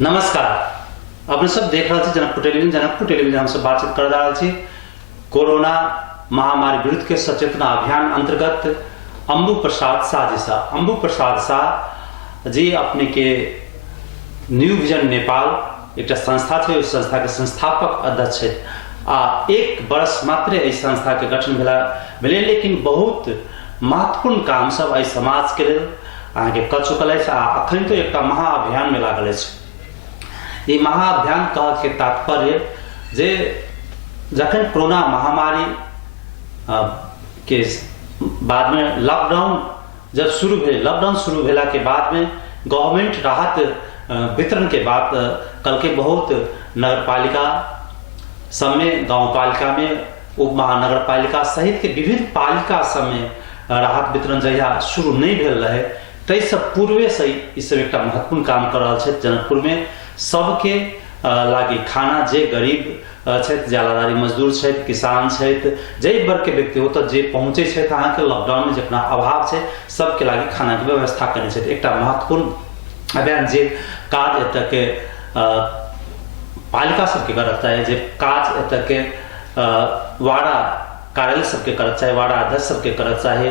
नमस्कार। अपने सब देख रहे थे जनकपुर टेलीविजन हम सब बातचीत कर रहा थी कोरोना महामारी विरुद्ध के सचेतना अभियान अंतर्गत अंबु प्रसाद शाह जी अपने के न्यू विजन नेपाल एक संस्था थे। उस संस्था के संस्थापक अध्यक्ष है। एक वर्ष मात्र इस संस्था के गठन भेले लेकिन बहुत महत्वपूर्ण काम सब एहि समाज के लिए आगे कर चुकल है। अखन तो एक महाअभियान में लागल है। ये महाअभियान के तात्पर्य जे जखन कोरोना महामारी के बाद में लॉकडाउन शुरू भेला के बाद में गवर्नमेंट राहत वितरण के बाद कल के बहुत नगरपालिका सब में, गाँव पालिका में, उप महानगर पालिका सहित के विभिन्न पालिका सब में राहत वितरण जहिया शुरू नहीं भेल रहे तै सब पूर्वे से ई सब एक महत्वपूर्ण काम कर रहा है। जनकपुर में सबके लागी खाना जे गरीब जालादारी मजदूर किसान जे वर्ग के व्यक्ति हो तो जे पहुँचे अहाँ के लॉकडाउन में जितना अभाव है सबके लागी खाना के व्यवस्था करने एक महत्वपूर्ण अभियान जे काज एत के पालिका सबके करत चाहे जे काज एत के वार्ड कार्यालय सबके करत चाहे वार्ड अध्यक्ष सबके करत चाहे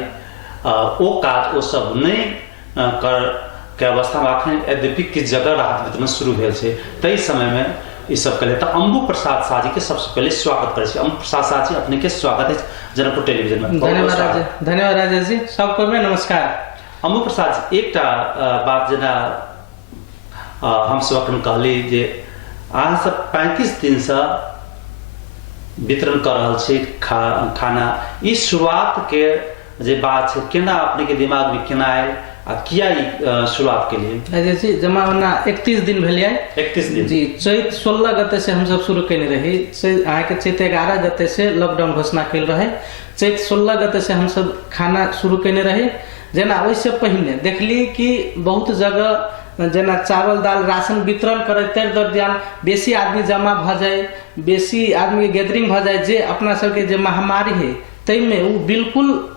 वो काज वो सब नहीं कर के अवस्था में अखन यद्यपि किस जगह राहत वितरण शुरू भेल छै तई समय में इस सब के लिए तो अंबु प्रसाद शाह जी के सबसे पहले स्वागत करे छी। अंबु प्रसाद शाह जी अपने के स्वागत है जनकपुर टेलीविजन में। धन्यवाद राजेश जी, सबको में नमस्कार। अंबु प्रसाद एक बात जना हम सब अखन कहली जे अहाँ सब 35 दिन से वितरण कर रहल छी खाना। इस शुरुआत के जे बात है केना अपने के दिमाग में केना आयल किया शुरुआत के लिए जी जमा होना 31 दिन भेलिए 31 दिन जी चैत 16 गते से हम सब शुरू कैने रही। अहाँ के चैत 11 गते से लॉकडाउन घोषणा कैल रहे। चैत 16 गते से हम सब खाना शुरू कैने रही। जेना ओइसे पहले देखली कि बहुत जगह जेना चावल दाल राशन वितरण करते दरमियान बेसी आदमी जमा भ जाए, बेसी आदमी के गैदरिंग भ जाए जे अपना सबके जे महामारी है तै में वो बिल्कुल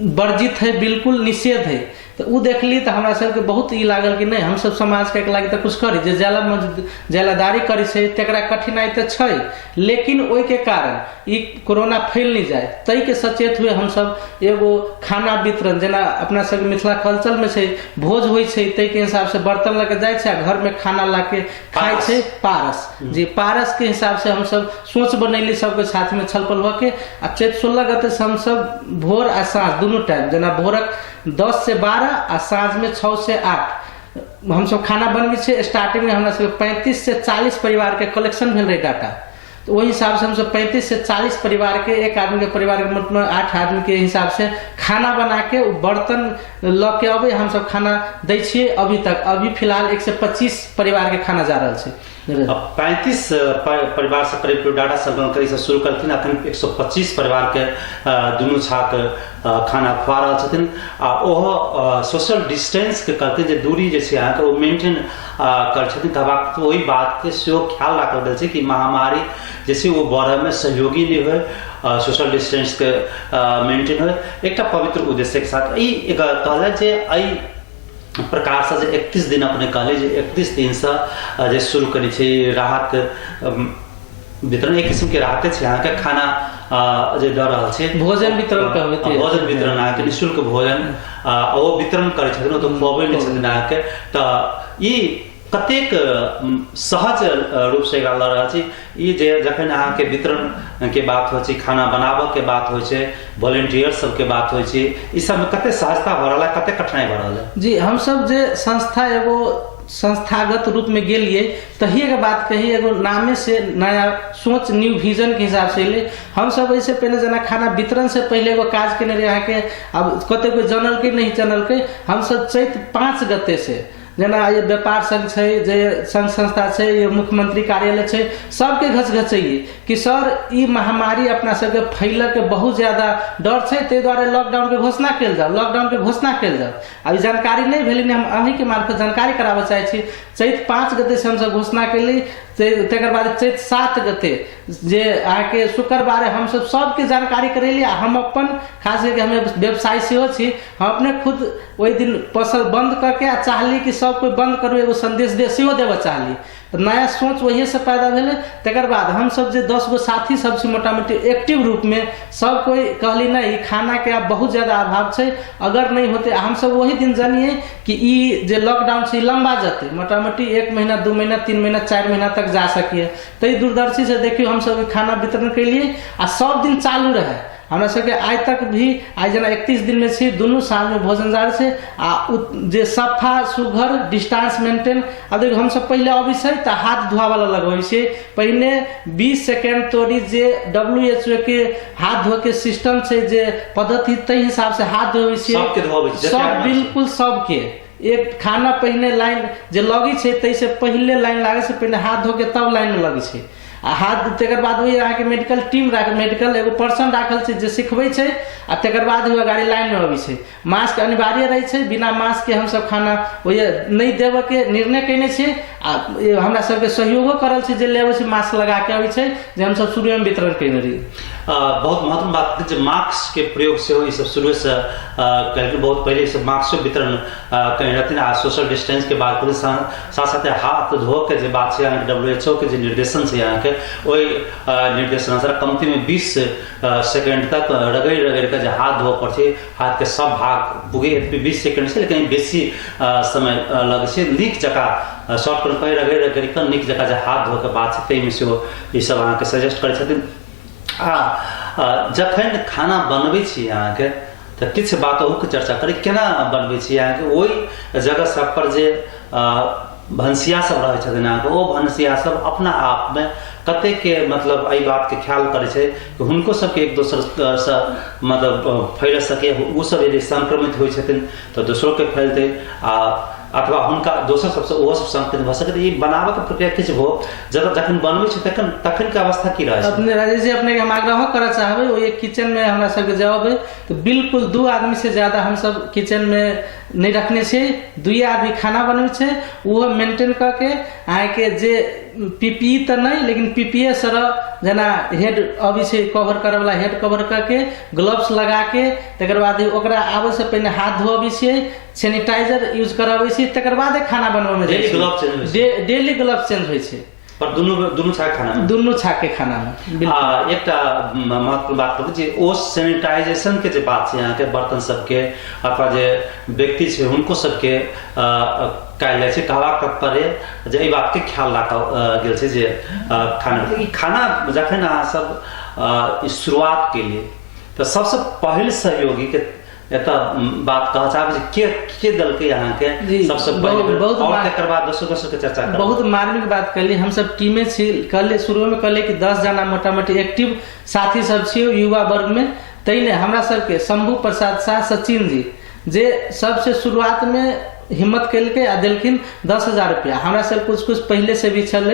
वर्जित है, बिल्कुल निषेध है। तो वो देखली तो हमारा सबके बहुत ई लागल कि नहीं हम सब समाज के लागी तो कुछ करी जे जालादारी करी छै तेकरा कठिनाई तो छै लेकिन ओई के कारण ई कोरोना फैल नहीं जाए तई के सचेत हुए हम सब एगो खाना वितरण जेना अपना सब मिथिला कल्चर में छै भोज होई छै तई के हिसाब से बर्तन लेके जाय छै घर में खाना लाके खाय छै पारस जी पारस के हिसाब से हम सब सोच बनैली सबके साथ में छलपल होके आ चैत 16 गते से हम सब भोर आ साँझ दोनों टाइम जेना भोरक 10 से 12 आ साँझ में 6 से 8 हम सब खाना बनबे छे। स्टार्टिंग में हमरा सब 35 से 40 परिवार के कलेक्शन भेल रहे डाटा तो वही हिसाब से हम सब 35 से 40 परिवार के एक आदमी के परिवार के मतलब 8 आदमी के हिसाब से खाना बना के बर्तन ल के अबे हम सब खाना दै छिए। अभी फिलहाल 125 परिवार के खाना जा रहा है। 35 परिवार से करीब डाटा संकलन करी से शुरू करथिन अखन 125 परिवार के दुनू छाक खाना खुआ रहल छथिन आ ओहो सोशल डिस्टेंस के करते जे दूरी जे छै अहाँ के ओ मेंटेन कर छथिन। कहबाक तो वही बात के सेहो ख्याल राखल गेल छै कि महामारी जे छै वो बढ़े में सहयोगी नहीं होय, सोशल डिस्टेंस के मेंटेन होय एक पवित्र उद्देश्य के साथ ई कहल जे एहि प्रकार से 31 दिन अपने कहले जे 31 दिन से जे शुरू करी छै राहत वितरण एक किस्म के राहत छै अहाँ के खाना जे द रहल छै भोजन वितरण कहबे भोजन वितरण अहाँ के निःशुल्क भोजन ओ वितरण करै छथिन तो खुआबै नहि छथिन अहाँ के त ई कतेक सहज रूप से लड़ रहा छै। ई जे जखन अहाँ के वितरण के बात होइ छै खाना बनाबऽ के बात होइ छै वॉलंटियर सब के बात होइ छै ई सब में कते सहजता भ रहल है कते कठिनाई भ रहल है जी। हम सब जे संस्था एगो संस्थागत रूप में गेलिए तहिए के बात कही एगो नामे से नया सोच न्यू विजन के हिसाब से ले हम सब ऐसे पहले जना खाना वितरण से पहले एगो काज केने रहे के अब कते कोई जानल के नहीं जानल के हम सब चैत 5 गते से जेना ये व्यापार संघ छै जे संघ संस्था छै ये मुख्यमंत्री कार्यालय छै सबके घचघचैये कि सर ई महामारी अपना सबके फैलऽ के बहुत ज्यादा डर छै तै दुआरे लॉकडाउन के घोषणा कैल जाओ। अभी जानकारी नहीं भेली हम अहीं के मार्फत जानकारी कराबऽ चाहे छी। चैत 5 गते से हम सब घोषणा कैली तेकर बाद चैत 7 गते जे आके शुक्रवार हम सब सबके जानकारी करेली। हम अपन खास करके हमें व्यवसाय सेहो छी हम अपने खुद ओहि दिन फसल बंद करके चाहली कि सब कोई बंद करू एगो संदेश दे सेहो देबऽ चाहली। तो नया सोच वही से पैदा भेले। तकर बाद हम सब जे 10 गो साथी सब से मोटा मोटी एक्टिव रूप में सब कोई कहली नहीं खाना के अब बहुत ज्यादा अभाव छै, अगर नहीं होते हम सब वही दिन जानिए कि ई जे लॉकडाउन से लंबा जाते, मोटा मोटी 1 महीना 2 महीना 3 महीना 4 महीना तक जा सकिए। तो दूरदर्शी से देखियो हम सब खाना वितरण के लिए आ सब दिन चालू रहे। हमरा सबके आज तक भी आज जना 31 दिन में छी दुनू साँझ में भोजन जार से जे सफा सुघर डिस्टेंस मेंटेन। अब देखो हम सब पहले अभी से त हाथ धोआ वाला लगबै छै, पहले 20 सेकंड तोड़ी जे WHO के हाथ धो के सिस्टम छै जे पद्धति तै हिसाब से हाथ धोबै छै सबके धोबै छै, सब बिल्कुल सबके एक खाना पहले लाइन जे लगी छै तै से पहले लाइन लागे से पहले हाथ धो के तब लाइन में लगे छै। आ हाथ तकर बाद वही अहाँके मेडिकल टीम मेडिकल एगो पर्सन राखल छै जे सिखबै छै आ तकर बाद हुआ गाड़ी लाइन में अबै छै। मास्क अनिवार्य रहै छै, बिना मास्क के हम सब खाना वही नहीं देबऽ के निर्णय कयने छी। आ हमरा सबके सहयोगो करल छै जे लेबै छै मास्क लगा के अबै छै जे हम सब शुरू में वितरण कयने रही। बहुत महत्वपूर्ण बात जे मास्क के प्रयोग से हो, सब शुरू से बहुत पहले सब मास्क वितरण कहीं रहती आ सोशल डिस्टेंस के बात करें साथ साथ हाथ धो के जे बात है WHO के जे निर्देशन है यहाँ के वही निर्देशन अनुसार कमती में 20 सेकंड तक रगड़ के हाथ धो पड़े, हाथ के सब भाग बुगे 20 सेकंड से लेकिन बेसी समय लगे से नीक जगह शॉर्ट कर रगड़ नीक जगह जे हाथ धो के बात है से ये सब अहाँ के सजेस्ट करे छथिन। जखन खाना बनबै छी अहाँ के तो किछु बातों के चर्चा करी केना बनबै छी अहाँ के ओहि जगह सब पर जे भनसिया सब रहे छथिन अहाँ के ओ भनसिया सब अपना आप में कते के मतलब एहि बात के ख्याल करे छै कि हुनको सबके एक दोसर से मतलब फैल सके, वो सब यदि संक्रमित होइ छथिन तो दूसरों के फैलते अथवा हुनका दोसर सबसे ओहो सब संक्रमित भ सके। ई बनाबे के प्रक्रिया किछु हो जखन बनबै छै तखन के अवस्था की रहे छै? अपने राजेश जी अपने के हम आग्रह करऽ चाहबै ओ एक किचन में हमरा सबके जवाब है तो बिल्कुल 2 आदमी से ज्यादा हम सब किचन में नहीं रखने से 2 आदमी खाना बनबै छै वो मेंटेन करके आए के जे PPE तो नहीं लेकिन PPE सर जना हेड अभी से कवर करे वाला हेड कवर करके ग्लव्स लगा के तकर बाद ओकरा आबे से पहले हाथ धोबे छियै, सैनिटाइजर यूज कराबै छी, तकर बाद खाना बनबै में डेली ग्लव्स चेंज होइ छै पर दुनू छाक खाना में दुनू छाक के खाना में एकटा महत्वपूर्ण बात कहू जे ओ सैनिटाइजेशन के जे बात छै यहाँ के बर्तन सबके अथवा जे व्यक्ति छै हुनको सबके कयल जाइ छै कहवा पड़े जे एहि बात के ख्याल राखल गेल छै जे खाना जखन अहाँ सब शुरुआत के लिए तो सबसे पहिल सहयोगी के एता बात कह चाहब के दल के यहाँ के सबसे पहले और तकर बाद दोसर के चर्चा करब। बहुत मार्मिक बात कहली हम सब टीमे छी कहले शुरू में कहले कि 10 जना मोटा मोटी एक्टिव साथी सब छी युवा वर्ग में। तैने हमरा सबके शंभू प्रसाद शाह सचिन जी जे सबसे शुरुआत में हिम्मत कैलके आ दिलखिन 10,000 रुपया। हमरा सब कुछ पहले से भी चल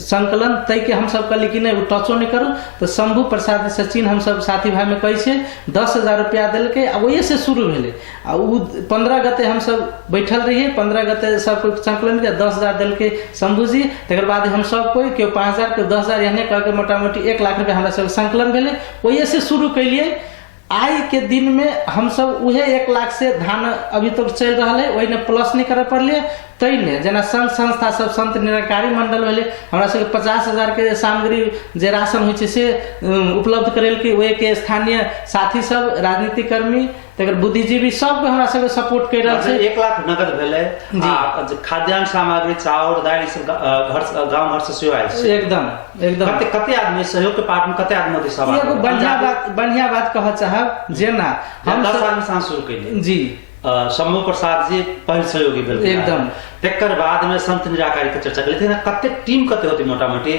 संकलन तय के हम सब कहली कि नहीं टचो नहीं करो तो शंभू प्रसाद सचिन हम सब साथी भाई में कैसे 10,000 रुपया दिलके आ वही से शुरू भेले। आ 15 गते हम सब बैठल रहिए, 15 गते सब कोई संकलन के 10,000 दिलके शंभू जी, तकर बाद हम सब कोई केओ 5,000 केओ 10,000 एहने करके मोटा मोटी 1 लाख रुपया हमरा सब संकलन भेले। वही से शुरू कैलिए। आई के दिन में हम सब उहे 1 लाख से धान अभी तक चल रहा है, वही ने प्लस नहीं करे पड़े। तैने जना संघ संस्था सब संत निरंकारी मंडल भेले हमरा सबके 50,000 के सामग्री जे राशन होइ छै से उपलब्ध करेल कि ओए के स्थानीय साथी सब राजनीतिक कर्मी तकर बुद्धिजीवी सब हमरा सबके सपोर्ट कर रहल छै। 1 लाख नगद भेले आ खाद्यान्न सामग्री चाउर दाल सब घर गांव घर से सेहो आयल छै। एकदम कते आदमी सहयोग के पार्ट में कते आदमी सहभागी? एगो बढ़िया बात कह चाहब जेना हम 10 आदमी से शुरू कैलिए जी शंभू प्रसाद जी पहल सहयोगी भेल एकदम। तकर बाद में संत निराकारी के चर्चा करें कते टीम कते होती मोटा मोटी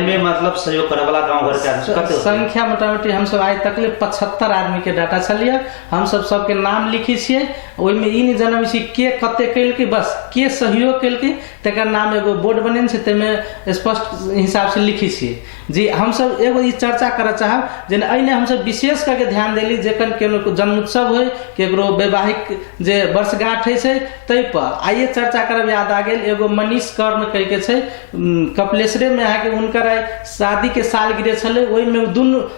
में मतलब सहयोग करे वाला गांव घर के आदमी कते संख्या मोटा मोटी हम सब आज तक 75 आदमी के डाटा छलिए। हम सब सबके नाम लिखी छियै, ओइ में ई नहीं जानब छी के कते कैल के बस के सहयोग कैल के तकर नाम एगो बोर्ड बनेन छै तै में स्पष्ट हिसाब से लिखी छियै जी। हम सब एगो ई चर्चा करऽ चाहब जे एने हम सब विशेष करके ध्यान देली जखन केनो जन्मोत्सव होय केकरो वैवाहिक जे वर्षगांठ है छै तै पर आइए चर्चा करब याद आ गेल, एगो मनीष कर्ण कह के छै कपिलेश्वरे में अहाँके हुनकर शादी के सालगिरह छलै, ओहिमे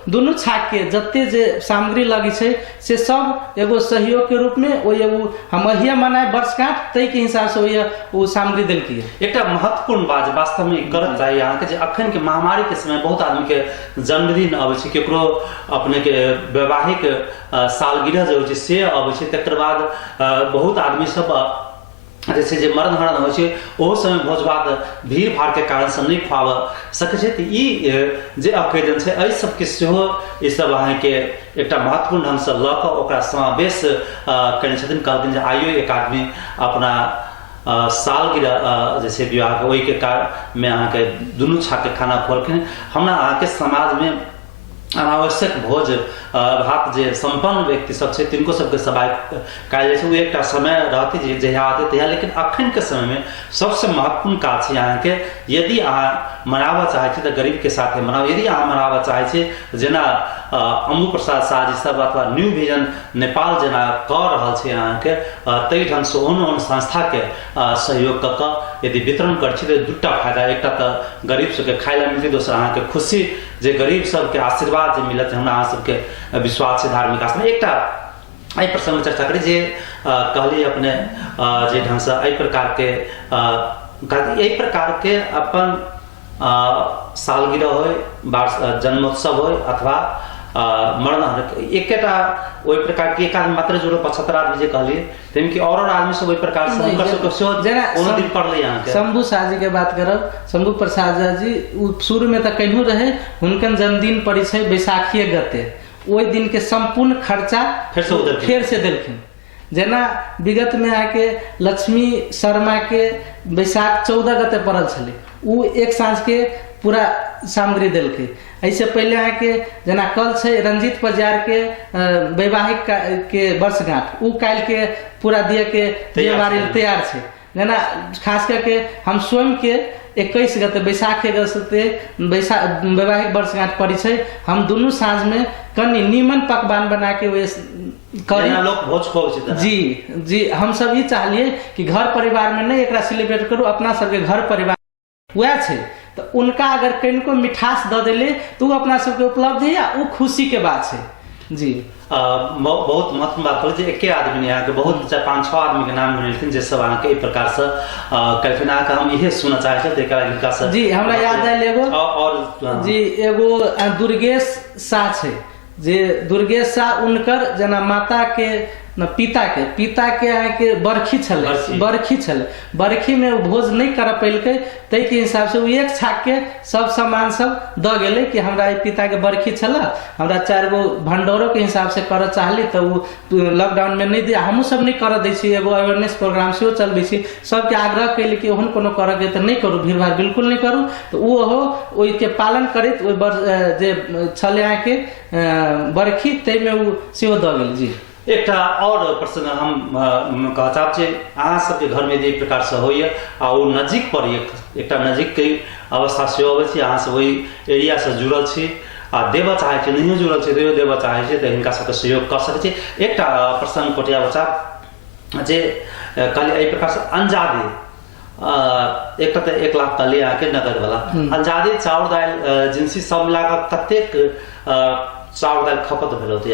दुनू छाक के जते जे सामग्री लगी छै से सब एगो सहयोग के रूप में ओहि एगो हमहिया मनाए वर्षगांठ तै के हिसाब से ओहि ओ सामग्री देलकै। एकटा महत्वपूर्ण बात वास्तव में करत चाही अहाँके जे अखन के महामारी के समय बहुत आदमी के जन्मदिन अबै छै, केकरो अपने के वैवाहिक सालगिरह जे होइ छै से अबै छै, तकर बाद बहुत आदमी सब जैसे जे मरण हरण होइ छै ओहो समय भोज भात भीड़ भाड़ के कारण से नहीं खुआब सकै छै। तऽ ई जे आवेदन छै एहि सबके सेहो ई सब अहाँके एकटा महत्वपूर्ण ढंग से लऽ कऽ ओकरा समावेश करने छथिन। कहलखिन जे आइयो एक आदमी अपना सालगिरह जैसे विवाह ओहि के कारण में अहाँके दुनू छाक के खाना खुएलखिन। हमरा अहाँके समाज में अनावश्यक भोज भात जे संपन्न व्यक्ति सब छै तिनको सबके सबाइ कयल जाइ छै, ओ एकटा समय रहती जे जहिया आते तहिया, लेकिन अखन के समय में सबसे महत्वपूर्ण काज छै अहाँके यदि अहाँ मनाबऽ चाहै छी तऽ गरीब के साथे मनाउ। यदि अहाँ मनाबऽ चाहै छी जेना अम्बु प्रसाद शाह जी सब अथवा न्यू विजन नेपाल जेना कऽ रहल छै अहाँके तै ढंग से ओन संस्था के सहयोग कऽ कऽ यदि वितरण करै छी तऽ दूटा फायदा, एकटा तऽ गरीब सबके खाय ला मिलतै, दोसर अहाँके खुशी जे गरीब सबके आशीर्वाद जे मिलत हमरा अहाँ सबके विश्वास छै धार्मिक आस्था में। एकटा एहि प्रसंग में चर्चा करी जे कहली अपने जे ढंग से एहि प्रकार के अपन सालगिरह हो जन्मोत्सव हो अथवा मरण एकेटा ओहि प्रकार के एक आदमी मात्र जोड़ो 75 आदमी जे कहलिए तेन कि और आदमी सब ओहि प्रकार से हुनकर सबके सेहो कोनो दिन पड़लै यहाँ के शंभू शाह जी के बात करब। शंभू प्रसाद जी शुरू में तऽ कहलू रहे हुनकर जन्मदिन पड़ी छै बैसाखिए गते, ओहि दिन के संपूर्ण खर्चा फेर से देलखिन। जेना विगत में आके लक्ष्मी शर्मा के बैसाख 14 गते पड़ल छलै, उ एक साँझ के पूरा सामग्री देलकै। ऐसे पहले आके जेना कल छै रंजीत पजार के वैवाहिक के वर्षगांठ, उ काल के पूरा दिए के तैयार छै। जेना खास करके हम स्वयं के 21 गते बैसाख गते वैवाहिक वर्षगांठ पड़ी छै, हम दुनू साँझ में कनि नीमन पकवान बना के वे लोग भोज खोज जी हम सब ई चाहलिए कि घर परिवार में नहीं एकरा सेलिब्रेट करू, अपना सबके घर परिवार वह छै तो उनका अगर कनिको मिठास दऽ देले तो अपना सबके उपलब्ध है या वो खुशी के बात है जी। बहुत महत्वपूर्ण बात कहल जे एके आदमी ने अहाँके बहुत 5-6 आदमी के नाम मिलथिन जे सब अहाँके एहि प्रकार से कहलखिन। अहाँके हम इहे सुनना चाहै छी तेकरा हिनका से जी हमरा याद आयल एगो और जी एगो दुर्गेश शाह छै, जे दुर्गेश शाह उनकर जेना माता के पिता के अहाँके बरखी छलै, बरखी में वो भोज नहीं कर पैलकै, तै के हिसाब से वो एक छाक के सब सामान सब द गेलै कि हमरा पिता के बरखी छला, हमरा 4 गो भंडारों के हिसाब से कर चाहली तो वो लॉकडाउन में नहीं दिया, हमहूँ सब नहीं कर दै छी, एगो अवेयरनेस प्रोग्राम से चलबै छी, सबके आग्रह कैली कि ओहन कोनो करऽ के तऽ नहीं करू, भीड़ भाड़ बिल्कुल नहीं करू। तो वो हो ओहि के पालन करैत जे छलै अहाँके बरखी तै में वो सेहो द गेल जी। एकटा और प्रसंग हम कहऽ चाहब जे अहाँ सबके घर में जे प्रकार से होइए आ ओ नजदीक पर एकटा नजदीक के अवस्था सेहो अबै छै, अहाँ सब ओहि एरिया से जुड़ल छी आ देबऽ चाहै छी, नहियो जुड़ल छी तैयो देबऽ चाहै छी तऽ हिनका सबके सहयोग कऽ सकै छी। एकटा प्रसंग कोटिया बच्चा जे कहलिए एहि प्रकार से अंजादी एकटा तऽ 1 लाख कहलिए अहाँके नगद वाला अंजादी चाउर दालि जिनसी सब मिला कऽ कतेक चाउर दालि खपत भेल होतै?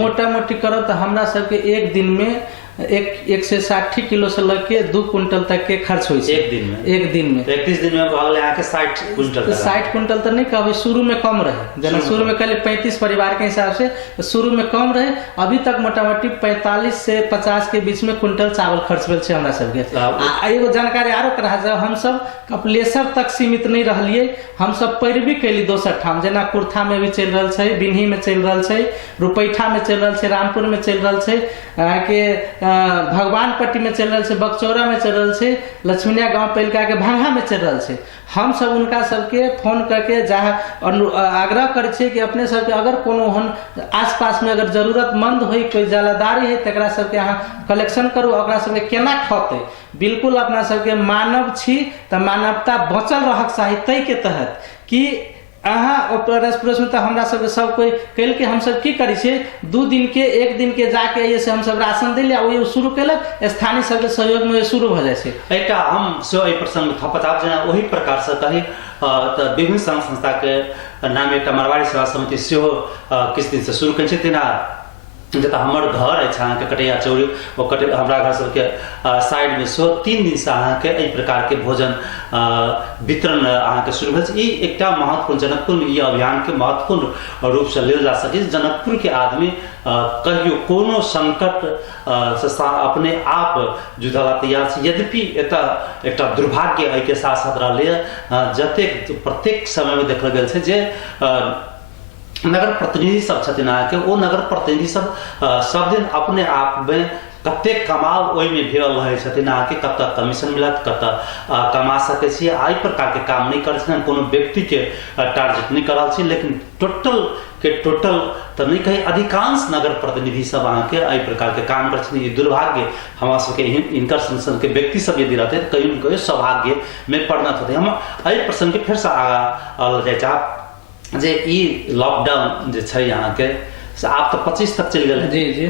मोटा मोटी करब तऽ हमरा सबके एक दिन में 160 किलो से लेके 2 क्विंटल तक के खर्च होइ छै एक दिन में 31 दिन में भऽ गेलै अहाँके 60 क्विंटल। 60 क्विंटल तऽ नहीं कहबै, शुरू में कम रहे, जेना शुरू में कहले 35 परिवार के हिसाब से शुरू में कम रहे, अभी तक मोटा मोटी 45 से 50 के बीच में क्विंटल चावल खर्च भेल छै हमरा सबके। एगो जानकारी आरो करा जाए, हम सब कपिलेश्वर तक सीमित नहीं रहलिए, हम सब पैरवी कैली दोसर ठाम, जेना कुर्था में भी चल रहल छै, बिन्ही में चल रहल छै, रुपैठा में चल रहल छै, रामपुर में चल रहल छै, के भगवानपट्टी में चल रहा है, बगचौरा में चल रहा है, लक्ष्मीनिया गांव पैलका के भांगा में चल रहा है। हम सब उनका सबके फोन करके जहाँ आग्रह करे छे कि अपने सबके अगर कोनो हन आसपास में अगर जरूरतमंद हो कोई जलादारी है तकरा सबके अहाँ कलेक्शन करू, ओकरा सबके केना खते। बिल्कुल अपना सबके मानव छी तऽ मानवता बचल रहक चाही, तै के तहत कि अहाँ अड़ोस पड़ोस में तो हमरा सब सब कोई कल के हम सब की करी छे 2 दिन के 1 दिन के जाके ये से हम सब राशन देले ओ शुरू केलक स्थानीय सब के सहयोग में शुरू भ जाय छे। एकटा हम से एहि प्रसंग में थपताब जेना ओही प्रकार से कही त विभिन्न संघ संस्था के नाम एकटा मारवाड़ी सेवा समिति सेहो किछु दिन से शुरू करै छै। तेना जतऽ हमर घर अछि अहाँके कटैया चौरी ओ हमरा घर सबके साइड में सो 3 दिन से अहाँके एहि प्रकार के भोजन वितरण अहाँके शुरू भेल छै। ई एकटा महत्वपूर्ण जनकपुर में ई अभियान के महत्वपूर्ण रूप से लेल जा सकै। जनकपुर के आदमी कहियो कोनो संकट से अपने आप जुझला तैयार छै। यद्यपि एतऽ एकटा दुर्भाग्य एहि के साथ साथ रहलै जतेक प्रत्येक समय में देखल गेल छै जे नगर प्रतिनिधि सब छथिन अहाँके ओ नगर प्रतिनिधि सब दिन अपने आप में कतेक कमाल ओहि में भेल रहे छथिन अहाँके कतऽ कमीशन मिलत कतऽ कमा सकै छी एहि प्रकार के काम नहीं करै छथिन। कोनो व्यक्ति के टारगेट नहीं कर रहल छी लेकिन टोटल तो नहीं कही अधिकांश नगर प्रतिनिधि सब अहाँके एहि प्रकार के काम करै छथिन। ई दुर्भाग्य हमरा सबके इनकर संसद के व्यक्ति सब यदि रहते कहीं न कहीं सौभाग्य में परिणत होते। हम एहि प्रसंग के फिर से आगा जाय चाहब जे ई लॉकडाउन जे छै अहाँके से आब तो 25 तक चलि गेल जी जी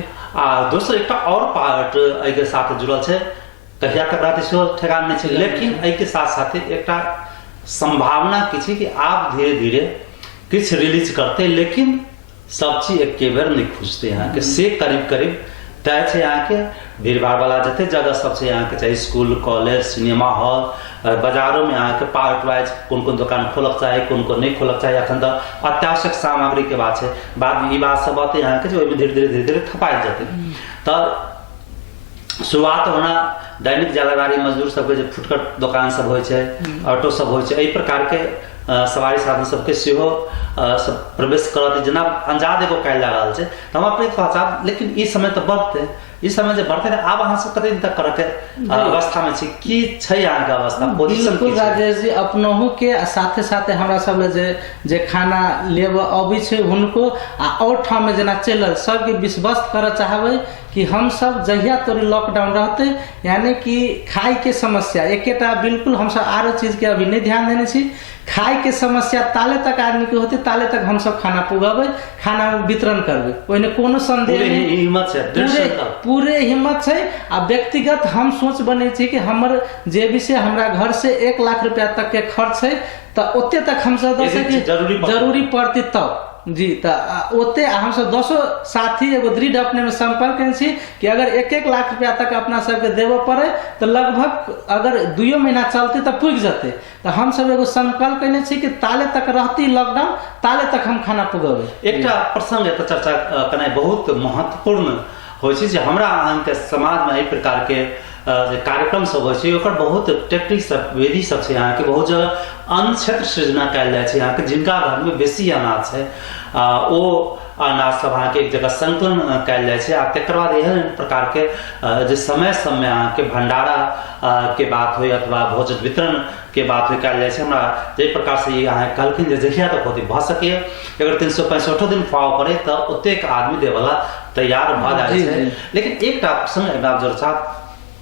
दोसर एकटा और पार्ट एहि के साथ जुड़ल छै कहिया तक रहतै सेहो ठेकान नहीं छै। लेकिन एहि के साथ साथ एकटा संभावना की छै कि आप धीरे धीरे किछु रिलीज करते लेकिन सब चीज एके बेर नहीं खुजते अहाँके से करीब करीब तय छै। अहाँके भीड़ भाड़ वाला जते जगह सब छै अहाँके चाहे स्कूल कॉलेज सिनेमा हॉल बाजारों में अहाँके पार्ट वाइज कोन दुकान खोलक चाही कोन नहीं खोलक चाही अखन तऽ अत्यावश्यक सामग्री के बात छै। बाद में ई बात सब आते अहाँके जो धीरे धीरे थपाइ जेतै। तऽ शुरुआत होना दैनिक जालागाड़ी मजदूर सबके जे फुटकर दुकान सब होइ छै ऑटो सब होइ छै एहि प्रकार के सवारी साधन सबके सेहो सब प्रवेश करत जेना अंजाद एगो कायल जा रहल छै। तऽ हम अपने पहचान लेकिन ई समय तऽ बढ़तै ई समय जे बढ़ते आब अहाँ सब कते दिन तक करके अवस्था में छी की छै अहाँ के अवस्था पोजीशन बिल्कुल राजेश जी अपनहु के साथे साथे हमरा सब जे खाना लेब अबै छै हुनको और ठाम में जेना चलल सबके विश्वस्त करऽ चाहबै कि हम सब जहिया तोरी लॉकडाउन रहते यानी कि खाई के समस्या एकेटा बिल्कुल हम सब आरो चीज के अभी नहीं ध्यान देने छी। खाई के समस्या ताले तक आदमी के होते ताले तक हम सब खाना पुगाबै खाना वितरण करबै ओइने कोनो संदेह नहीं हिम्मत छै पूरे हिम्मत छै। आ व्यक्तिगत हम सोच बने छी कि हमर जे विषय हमरा घर से 1 लाख रुपया तक के खर्च है तो ओते तक हम सब जरूरी पड़ती तब जी ओते हम सब 200 साथी एगो दृढ़ अपने में संपर्क छी कि अगर 1-1 लाख रुपया तक अपना सबके देवे पड़े तो लगभग अगर 2 महीना चलते तो पुग जाते। तो हम सब एगो संकल्प कने छी कि ताले तक रहती लॉकडाउन ताले तक हम खाना पुगेबै। एकटा प्रसंग एतऽ चर्चा करनाइ बहुत महत्वपूर्ण होइ छै जे हमरा अहाँके समाज में एहि प्रकार के जे कार्यक्रम सब होइ छै ओकर बहुत टेक्निक सब विधि सब छै अहाँके बहुत जगह अन्न क्षेत्र सृजना कयल जाइ छै अहाँके जिनका घर में बेसी अनाज छै ओ अनाज सब अहाँके एक जगह संकलन कयल जाइ छै। आ तकर बाद एहन प्रकार के जे समय समय अहाँके भंडारा के बात हो अथवा भोजन वितरण के बात हो कयल जाइ छै। हमरा जाहि प्रकार से ई अहाँ कहलखिन जे जहिया तक होती भऽ सकैए अगर 365 दिन फाव पड़े तो ओतेक आदमी देवला तैयार भऽ जाइ छै। लेकिन एकटा प्रसंग एहिमे जरूर छै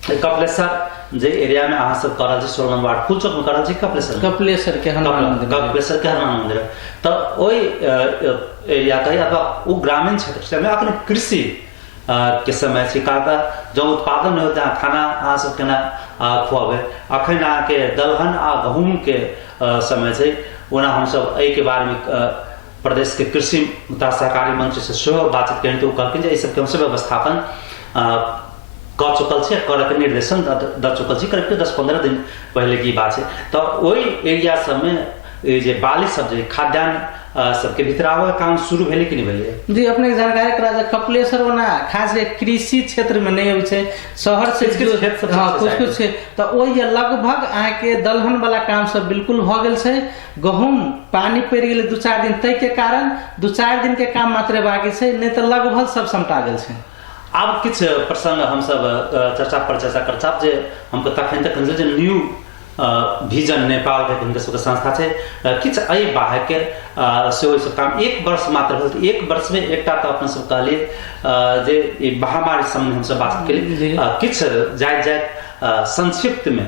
कपिलेश्वर जे एरिया में अहाँ सब करल छै 16 नंबर वार्ड फुलचौक में करल छै कपिलेश्वर के हनुमान मंदिर तऽ ओहि एरिया कही अथवा वो ग्रामीण क्षेत्र में अपने कृषि के समय छै का जो उत्पादन नहीं होता खाना अहाँ सब केना खुआबे अखन अहाँ के दलहन आ गहूम के समय छै ओना हम सब एहि के बारे में प्रदेश के कृषि तथा सहकारी मंत्री से सेहो बातचीत करें तो कहलखिन जे एहि सबके हम सब व्यवस्थापन कऽ चुकल छै करऽ के निर्देशन दऽ चुकल छी करीब 10-15 दिन पहले की बात है। तो वही एरिया सब में जे बाली सब जे खाद्यान्न सबके भितराव काम शुरू भेलै कि नहीं भेलै जी अपने जानकारी करा जे कपिलेश्वर ओना खास के कृषि क्षेत्र में नहीं होइ छै शहर से कुछ छै तो ओहि लगभग अहाँ के दलहन वाला काम सब बिल्कुल भ गेल छै। गहूम पानी पड़ि गेलै 2-4 दिन तै के कारण 2-4 दिन के काम मात्र बाकी छै नहीं तो लगभग सब समटा गेल छै। आब किछु प्रसंग हम सब चर्चा करब जे हमको तखन तक जे न्यू विजन नेपाल के हुनकर सबके संस्था छै किछु एहि बाहे के सेहो सब काम 1 वर्ष मात्र भेल 1 वर्ष में एकटा तऽ अपन सब कहलिए जे ई महामारी संबंधी हम सब बात केलिए किछु जायज संक्षिप्त में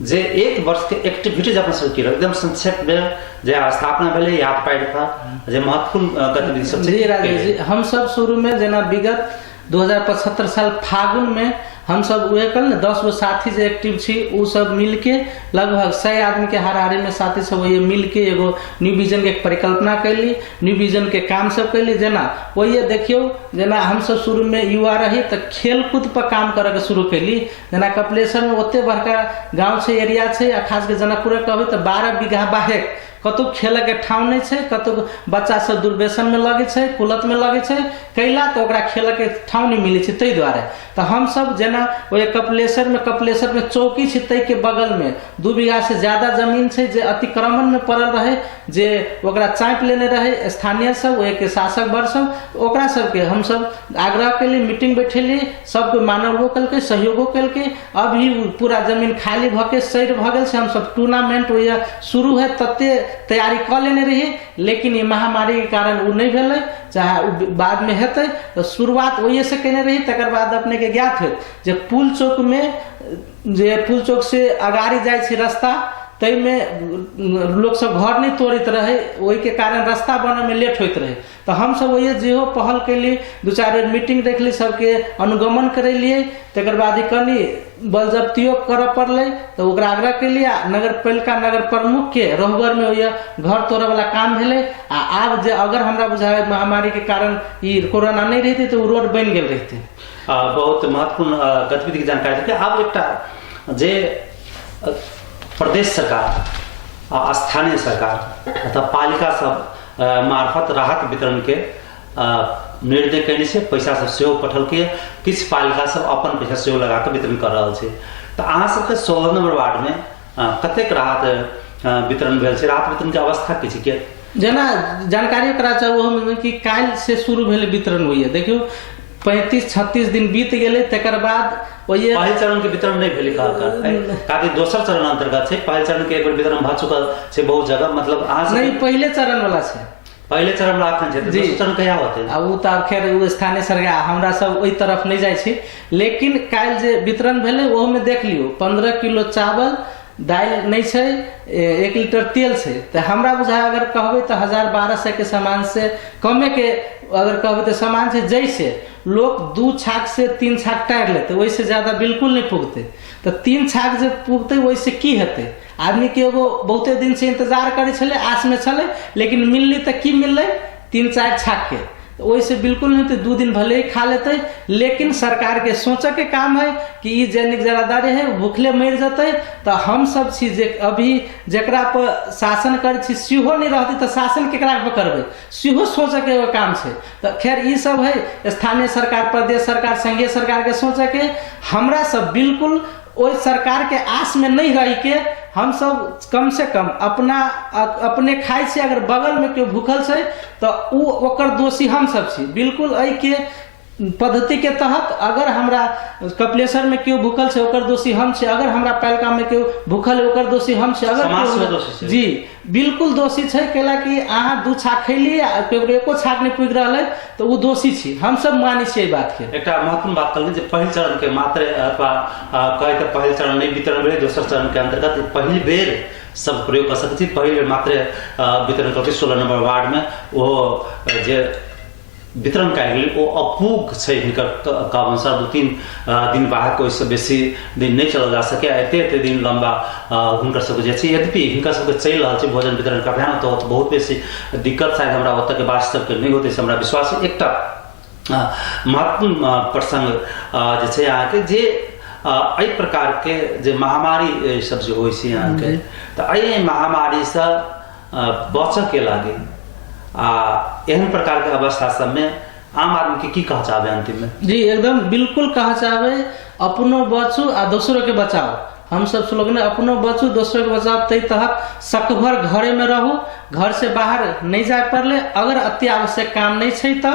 जे 1 वर्ष के एक्टिविटीज अपन सब की एकदम संक्षेप में जे स्थापना भेले याद पाइड था जे महत्वपूर्ण गतिविधि सब जी राजेश जी, हम सब शुरू में जना विगत 2075 साल फागुन में हम सब उहे कल 10 गो साथी जे एक्टिव छी उ सब मिलके लगभग 100 आदमी के हाराहारी में साथी सब ये मिलके एगो न्यू विजन के परिकल्पना कैली, न्यू विजन के काम सब कैली। जना वही देखियो जना हम सब शुरू में युवा रही तो खेल कूद पर काम करे के शुरू कैली। जना कपिलेश्वर में ओते बड़का गाँव छे, एरिया छे, खास के जनकपुर कहबे तो 12 बीघा बाहे कतौ खेल के ठाव नहीं छे, कतौ बच्चा सब दुर्व्यसन में लगे छे, कुलत में लगे छे, कैला तो ओकरा खेल के ठाव नहीं मिले छे। तै द्वारे तो हम सब जना ओए कपिलेश्वर में चौकी छे, तै के बगल में 2 बीघा से ज्यादा जमीन छे जे अतिक्रमण में पड़ल रहे, जे ओकरा चाँप लेने रहे स्थानीय सब, ओए के शासक वर्ग सब, ओकरा सब के हम सब आग्रह कैली, मीटिंग बैठेली, सबके मानवो कलके, सहयोगो कलके। अभी पूरा जमीन खाली भके सैर भ गेल छे। हम सब टूर्नामेंट ओए शुरू है तते तैयारी कर लेने रही, लेकिन ये महामारी के कारण वो नहीं भेले, चाहे बाद में हेते। तो शुरुआत वही से केने रही। तकर बाद अपने के ज्ञात है जे पुल चौक में, जे पुल चौक से अगाड़ी जाए छे रास्ता, तै में लोग सब घर नहीं तोड़ित रहे, वही के कारण रास्ता बने में लेट होते रहे। तो हम सब वही जेहो पहल कैली, 2-4 बेर मीटिंग देखली, सबके अनुगमन करेलिए। तकर बाद कनी बलजब्तियों कर पड़े तो ओकरा आग्रह के लिए नगर पालिका नगर प्रमुख के रहुबर में घर तोड़े वाला काम भेले। आब जे अगर हमरा बुझाए महामारी के कारण ये कोरोना नहीं रहती तो रोड बन गए रहते। बहुत महत्वपूर्ण गतिविधि की जानकारी दी। आब एक जे प्रदेश सरकार, स्थानीय सरकार अथवा पालिका सब मार्फत राहत वितरण के निर्णय कैने से पैसा सब सेहो पठल के, किछ पालिका सब अपन पैसा सेहो लगा के वितरण कर रहल छे। तो अहाँ सबके 16 नंबर वार्ड में कतेक राहत वितरण भेल छे? राहत वितरण के अवस्था की छे के जना जानकारी करा चाहू हम कि काल से शुरू भेले वितरण हुई है। देखियो 35-36 दिन बीत गेले, तकर बाद वही पहल चरण के वितरण नहीं भेले काफी दोसर चरण अंतर्गत छे। पहल चरण के एक बार वितरण भ चुकल छे बहुत जगह, मतलब अहाँ नहीं पहले चरण वाला छे, पहले चरण राखन छे। दोसर चरण कहिया होते? अब उ त खैर उ स्थानीय सरकार हमरा सब ओई तरफ नहीं जाय छी, लेकिन काल जे वितरण भेले ओहो में देख लियो 15 किलो चावल, दाल नहीं छे, 1 लीटर तेल छे। तो हमरा बुझा अगर कहबे तो 1000-1200 के सामान से कमे के अगर कहबे तो सामान से जैसे लोग 2 छाक से 3 छाक टायर लेते, वैसे ज्यादा बिल्कुल नहीं पुगते। तो 3 छाक जो पुगते वैसे की हेते? आदमी के एगो बहुते दिन से इंतजार करे छले, आस में छले, लेकिन मिलली तो की मिलले 3-4 छाक के, वैसे बिल्कुल नहीं। तो 2 दिन भले ही खा लेते, लेकिन सरकार के सोचे के काम है कि ये जैनिक जरादारी है, भूखले मर जाते। तो हम सब चीज अभी जकरा पर शासन कर सेहो नहीं रहती तो शासन केकरा पर करबे, सेहो सोचे के काम है। तो खैर ये सब है स्थानीय सरकार, प्रदेश सरकार, संघीय सरकार के सोचे के। हमरा सब बिल्कुल ओई सरकार के आस में नहीं रह के हम सब कम से कम अपने खाए से, अगर बगल में क्यों भूखल से तो ओकर दोषी हम सब छी। बिल्कुल एहि के पद्धति के तहत अगर हमरा कपिलेश्वर में क्यों भूखल से ओकर दोषी हम छे, अगर हमरा पालिका में क्यों भूखल ओकर दोषी हम छे, अगर जी बिल्कुल दोषी छे। केला कि अहाँ 2 छाक खैली एको छाक नहीं पुग रहल तो वो दोषी छी, हम सब मानी छे बात के। एक महत्वपूर्ण बात कहलिए जे पहिल चरण के मात्र अथवा कहे तो पहिल चरण नहीं वितरण भेले, दोसर चरण के अंतर्गत पहली बेर सब प्रयोग कर सकते। पहली बेर मात्र वितरण करके 16 नंबर वार्ड में वो जे वितरण कयल गेल ओ अपूग छै। हिनकर कहब अनुसार 2-3 दिन बाद ओहिसँ बेसी दिन नहीं चलल जा सके, एते दिन लंबा हुनकर सबके जे छै। यद्यपि हिनकर सबके चलि रहल छै भोजन वितरण का अभियान, तो बहुत बेसी दिक्कत शायद हमरा ओतऽ के वासी सबके नहीं होते, हमरा विश्वास है। एकटा महत्वपूर्ण प्रसंग जे छै अहाँके जे एहि प्रकार के जे महामारी सब जे होइ छै अहाँके, तऽ एहि महामारी से बचऽ के लागे एहन प्रकार के अवस्था सब में आम आदमी के कह चाहबे अंतिम में? जी एकदम बिल्कुल कह चाहबे अपनो बचू आ दूसरों के बचाओ। हम सब स्लोगन अपनो बचू दूसरों के बचाओ, तै तहत सकभर घरे में रहू, घर से बाहर नहीं जाए पड़ले। अगर अति आवश्यक काम नहीं छै तो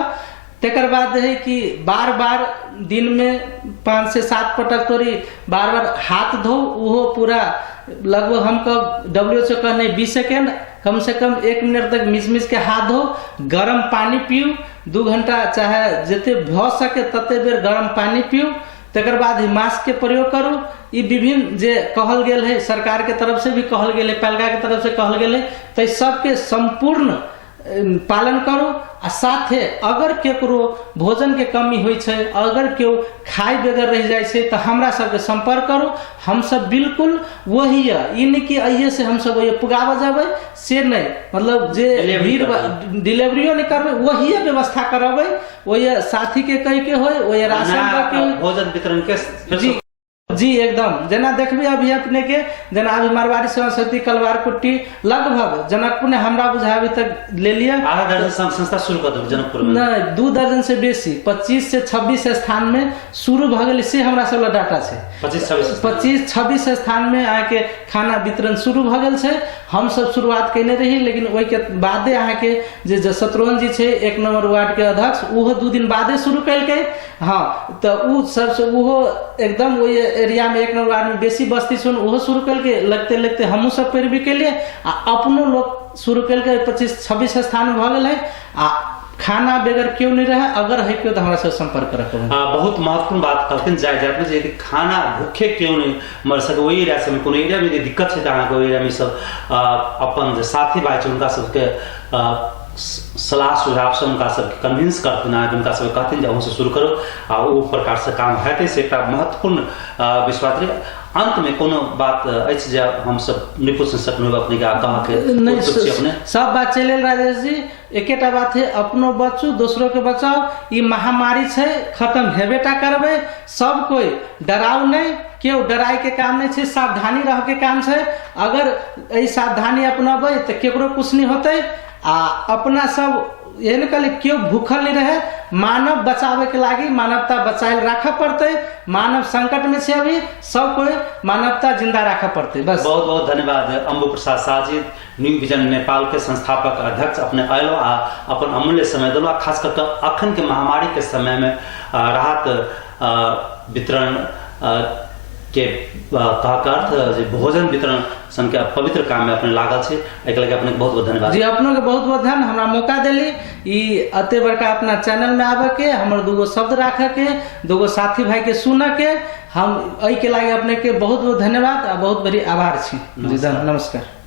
तेकर बाद है कि बार दिन में 5 से 7 पटक तोरी बार हाथ धो, वो पूरा लगभग हमको WHO कहने 20 सेकेंड कम से कम 1 मिनट तक मिच के हाथ धो, गर्म पानी पियो, 2 घंटा चाहे जिते भ सके तते बेर गर्म पानी पियो। तकर बाद ही मास्क के प्रयोग करू। ई विभिन्न जे कहल गेल है, सरकार के तरफ से भी कहल गेल है, पेलगा के तरफ से कहल गेल है, तो सबके संपूर्ण पालन करू। आ साथे अगर केकरो भोजन के कमी होइ छै, अगर केओ खाए बगैर रह जाइ छै, तो हमरा सबके संपर्क करू। हम सब बिल्कुल वही है, ई नहीं कि अइये से हम सब पुगावा जाबै से नहीं, मतलब जे डिलीवरियो नहीं करबै वही व्यवस्था करबै, वही साथी के कह के होय, वही राशन के भोजन वितरण के जी एकदम। जना देखबे अभी अपने के जना अभी मारवाड़ी सेवा समिति कलवार कुट्टी लगभग जनकपुर ने हमरा बुझा अभी तक ले लिया आधा दर्जन संस्था शुरू कर दो जनकपुर में, नहीं 2 दर्जन से बेसी 25 से 26 स्थान में शुरू भ गेल से हमरा सब डाटा छै। 25-26 स्थान में आके खाना वितरण शुरू भ गेल छै। हम सब शुरुआत केने रही, लेकिन ओहि के बादे अहाँ के जे शत्रुघ्न जी छै 1 नंबर वार्ड के अध्यक्ष, उहो 2 दिन बादे शुरू कैलकै। हाँ, तो उ सबसे उहो एकदम वही एरिया में 1 नंबर वार्ड में बेसी बस्ती सुन उहो शुरू कैलकै। लगते लगते हमहू सब पैरवी केलिए आ अपनो लोग शुरू कैलकै। 25-26 स्थान में भ गेल है। आ खाना बगैर क्यों नहीं रहे, अगर है क्यों तो हमारा से संपर्क रखो। बहुत महत्वपूर्ण बात कहते जात में यदि खाना भूखे क्यों नहीं मर सके, वही एरिया से कोनो एरिया में यदि दिक्कत है तो अहाँ एरिया में सब अपन साथी भाई छै उनका सबके सलाह सुझाव से उनका सबके कन्विंस करथिन, उनका सब कहथिन जे अहूँ शुरू करो आ ओ प्रकार से काम हेतै से एक महत्वपूर्ण विश्वास। अंत में कोनो बात अछि जे हम सब नहीं पूछ सकनो अपने के कहा के नहीं अपने सब बात चले राजेश जी, एकेटा बात है अपनो बचू दूसरों के बचाओ। ये महामारी छै खत्म हेबेटा करबे, सब कोई डराव नहीं, क्यों डराई के काम नहीं छै, सावधानी रह के काम छै। अगर यही सावधानी अपनाबे तो केकरो कुछ नहीं होते। आ अपना सब एहन कहले क्यों भूखल नहीं रहे, मानव बचावे के लागी मानवता बचाए रख पड़ते। मानव संकट में से अभी सब कोई मानवता जिंदा रख पड़ते। बस बहुत बहुत धन्यवाद अम्बु प्रसाद शाह जी, न्यू विजन नेपाल के संस्थापक अध्यक्ष, अपने आयलो आ अपन अमूल्य समय दिलो, खास करके अखन के महामारी के समय में राहत वितरण के अर्थ भोजन वितरण सन के पवित्र काम में अपने लागल छे, एक लगे अपने बहुत बहुत धन्यवाद जी। अपनों के बहुत बहुत धन्यवाद, हमरा मौका देली ई अते बड़का अपना चैनल में आवे के, हमर 2 शब्द राखे के, 2 साथी भाई के सुने के, हम एहि के लागे अपने के बहुत बहुत धन्यवाद आ बहुत बड़ी आभार छी जी। नमस्कार।